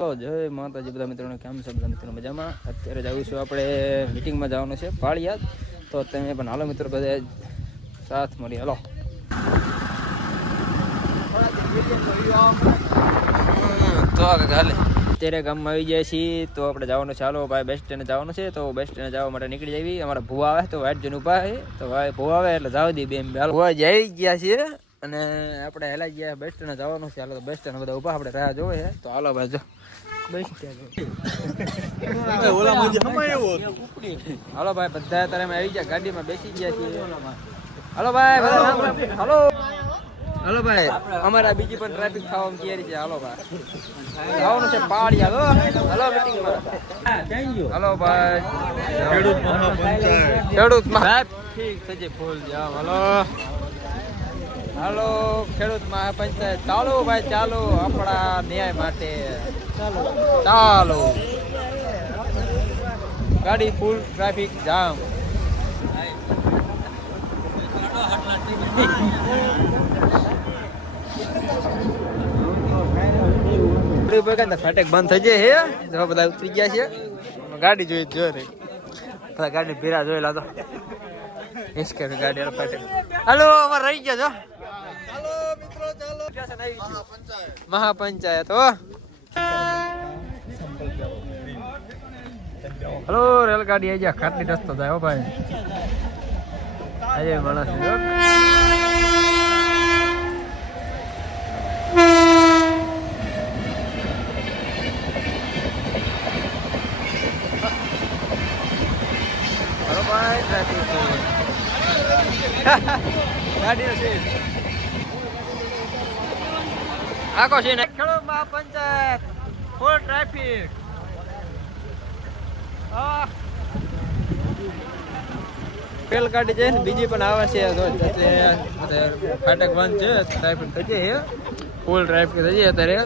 જય માતાજી બધા મિત્રોને કેમ છે બધા મિત્રો મજામાં. અત્યારે જવું છું આપણે મીટિંગમાં જવાનું છે પાળિયાદ, તો તમે પણ હાલો મિત્રો બધા સાથ મળી હાલો. તો હાલે અત્યારે ગામમાં આવી જાય છીએ, તો આપણે જવાનું છે. હાલો ભાઈ બસ સ્ટેન્ડ જવાનું છે, તો બસ સ્ટેન્ડ જવા માટે નીકળી જઈએ. અમારા ભૂવા આવે તો વાઇટ જન ઉભા છે, તો ભાઈ ભૂવા આવે એટલે જાવ દી બેન ભૂવા જઈ ગયા છીએ અને આપણે હેલા ગયા બસ સ્ટેન્ડ જવાનું છે. હાલો તો બસ સ્ટેન્ડ બધા ઉભા આપણે રાહ જોવે છે, તો હાલો ભાઈ જો હાલો ભાઈ બધા અત્યારે અમે આવી ગયા, ગાડીમાં બેસી ગયા છીએ. હાલો ભાઈ હાલો હાલો ભાઈ અમારા બીજી પણ ટ્રાફિક થવામાં તૈયારી છે. હાલો ભાઈ જવાનું છે પાળિયાદ. હાલો મીટિંગમાં હાલો ભાઈ ખેડૂત ઠીક થજે ફૂલ જાવ. હાલો હાલો ખેડૂત મહાપંચાયત ચાલો ભાઈ ચાલો આપણા ન્યાય માટે ચાલો. ગાડી ફૂલ ટ્રાફિક જામ. ફાટક બંધ થઈ જાય હે, બધા ઉતરી ગયા છે. ગાડી જોઈ બધા ગાડી ભેરા જોઈ લાતો ગાડી ફાટક. હાલો અમારે રહી ગયા છો. મહાપંચાયત હો. હલો રેલગાડી આવી ગયા, ખાટલી રસ્તો થાય હો ભાઈ. આજે માણસ ગાડી છે આખો છે ને. ખેડૂત મહાપંચાયત ફૂલ ટ્રાફિક. રેલગાડી છે ને બીજી પણ આવે છે, ફાટક બંધ છે, ટ્રાફિક થઈ જાય ફૂલ ટ્રાફિક થઈ જાય અત્યારે.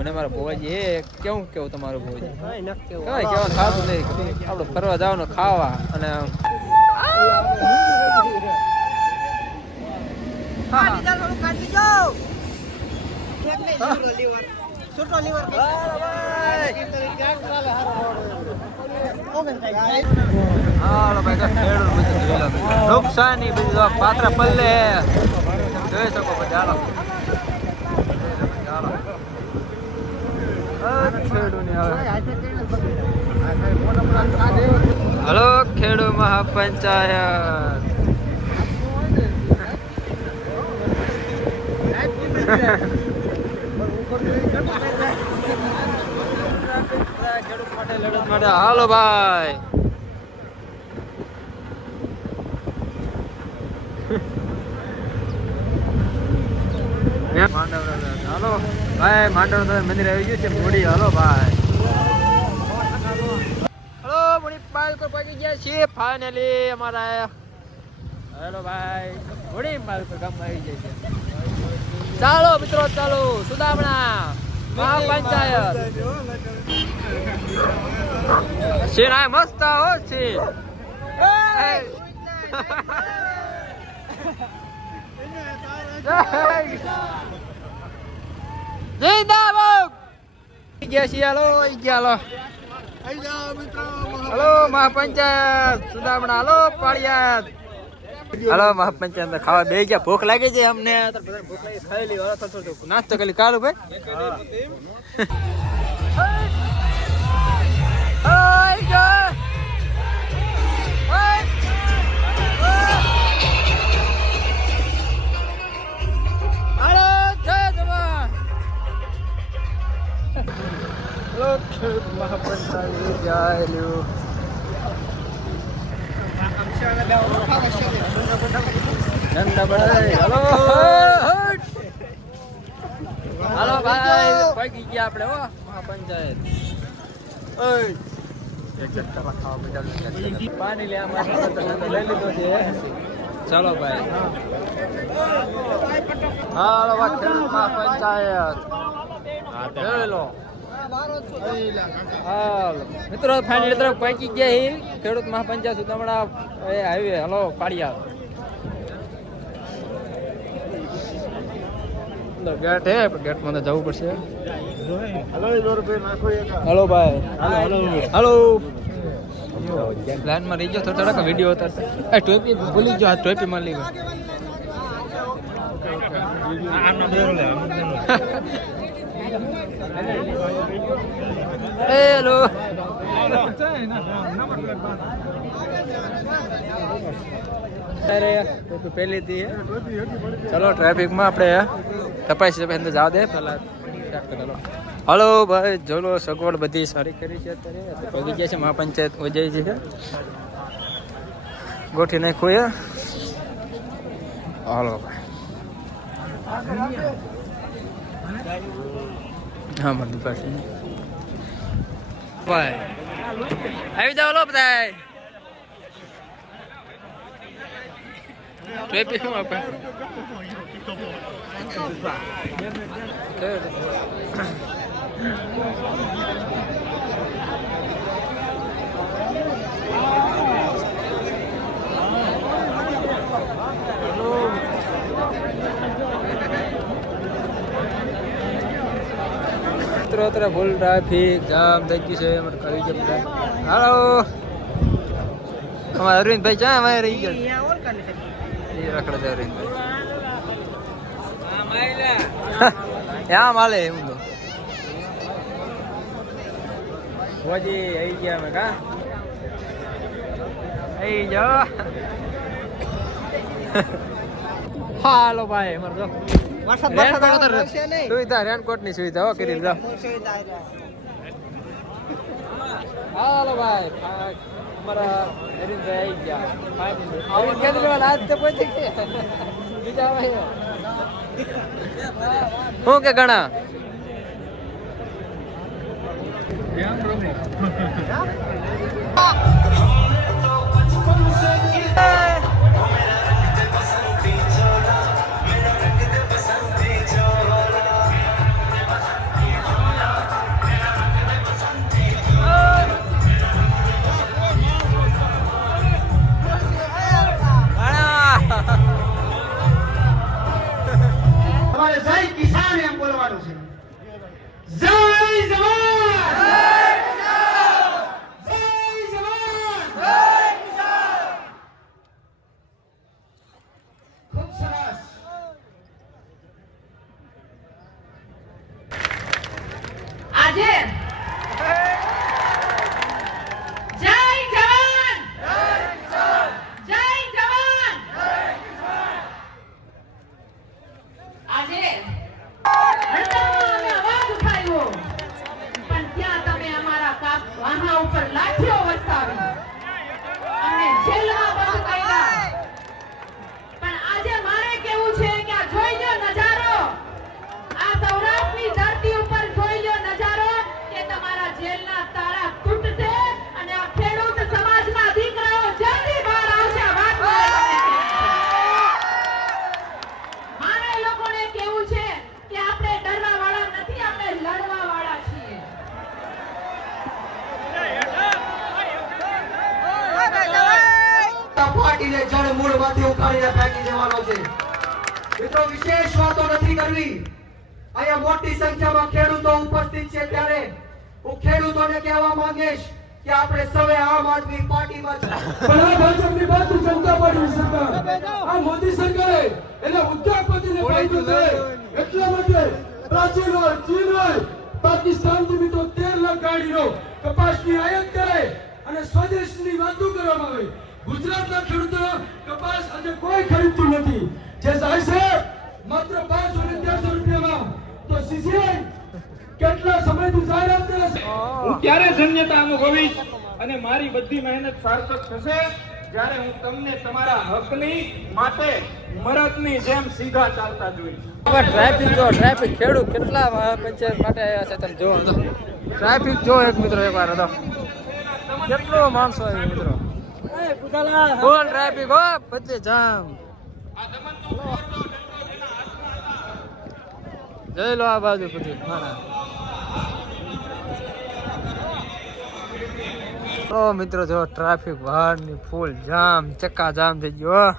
અને મારા ભોવાજી એ કેવું તમારું ભોવાજી કઈ કેવા ખાતું નહીં, આપડે ફરવા જવાનું ખાવા અને નુકસાની બીજું પાત્ર પલ્લે જોઈ શકો. ચાલો હલો ખેડૂત મહાપંચાયત. ખેડૂત માટે લડત માટે હાલો ભાઈ. હાલો ભાઈ માંડવ મંદિર આવી ગયું છે મોડી. હાલો ભાઈ હલો મોડી પાલ પર પહોંચી ગયા છીએ ફાઇનલી અમારા. હેલો ભાઈ મોડી પાલ પર ગામમાં આવી જાય છે. ચાલો મિત્રો ચાલો સુદામણા મહાપંચાયત છે ના મસ્ત હો છે. Hello mahapanchayat Sudamana. Hello Paliyad. Hello mahapanchayat ખાવા બે ગયા. ભૂખ લાગી છે અમને, ભૂખ લાગી ખાઈ લી. નાસ્તો કરી કાલું ભાઈ. મહાપંચાયત જાયેલું હાલો ભાઈ પગી ગયા આપણે હો મહાપંચાયત. પાણી લે લઈ લીધો છે. ચાલો ભાઈ હાલો ખેડૂત મહાપંચાયત મિત્રો ફાઇનલી તરફ પહોંચી ગયા. ખેડૂત mahapanchayat Sudamana highway. Hello Paliyad gate હે, ગેટમાં જવું પડશે. हेलो भाई हेलो प्लान में रही जो थोड़ा का वीडियो होता है टोपी बोली जो हाथ टोपी मार ली हेलो अरे टोपी पहली थी चलो ट्रैफिक में આપણે તપાસી અંદર જાવ દે પેલા હલો ભાઈ જોલો સગવડ બધી સારી કરી છે અત્યારે પગી ગયા છે મહાપંચાયત ઓજાઈ છે ગોઠી નાખ્યું હલો ભાઈ હા બધું પાસે ભાઈ આવી જાવ લો બધા ટ્રેફિક માં આપે तरह फुल ट्रैफिक जाम થઈ ગયું છે અમાર કરી છે બધા હાલો અમાર અરવિંદ ભાઈ ક્યાં અમે રહી ગયા એ રખડે છે અરવિંદ ભાઈ હા માયલા યા માલે એમ તો હોજી આવી ગયા મે કા આવી જા હાલો ભાઈ અમાર જો સુવિધા રેનકોટ ની સુવિધા કરી દો હાલો ભાઈ અમારા હરીનભાઈ આવી ગયા હરીન કેજરીવાલ આજ તો પહોંચી ગયા બીજા ભાઈ હું કે ઘણા મિત્રો વિશેષ વાતો નથી કરવી અહીંયા મોટી સંખ્યામાં ખેડૂતો ઉપસ્થિત છે ત્યારે હું ખેડૂતોને કહેવા માંગીશ કે આપણે સૌએ આમ આદમી પાર્ટીમાં પણ આ ભાજપની ભારતીય જનતા પાર્ટી સરકાર આ મોદી સરકારે એટલે ઉદ્યોગપતિને પાડ્યું છે એટલા માટે પ્રાચીન હોય ચીન હોય પાકિસ્તાનથી મિત્રો 13 લાખ ગાડીનો કપાસની આયાત કરે અને સ્વદેશની વાતો કરવામાં આવે ગુજરાતના ખેડૂતો કપાસ આજે કોઈ ખરીદતું નથી જે જાય છે માત્ર 500 અને 1300 રૂપિયામાં તો સીસીઆઈ કેટલા સમયથી જાહેરાત કરે છે હું ક્યારે ધન્યતા અનુભવીશ અને મારી બધી મહેનત સાર્થક થશે જ્યારે હું તમને તમારા હકની માટે મરદની જેમ સીધા ચાલતા જોઈશ ટ્રાફિક ખેડૂત કેટલા પંચાયત માટે આવ્યા છે તમે જો ટ્રાફિક જો એક મિત્રો એકવાર હતો કેટલો માણસો આવ્યો મિત્રો ફૂલ ટ્રાફિક હો બધે જામ જઈ લો આ બાજુ બધું મિત્રો જો ટ્રાફિક બહાર ની ફૂલ જામ ચક્કા જામ થઈ ગયો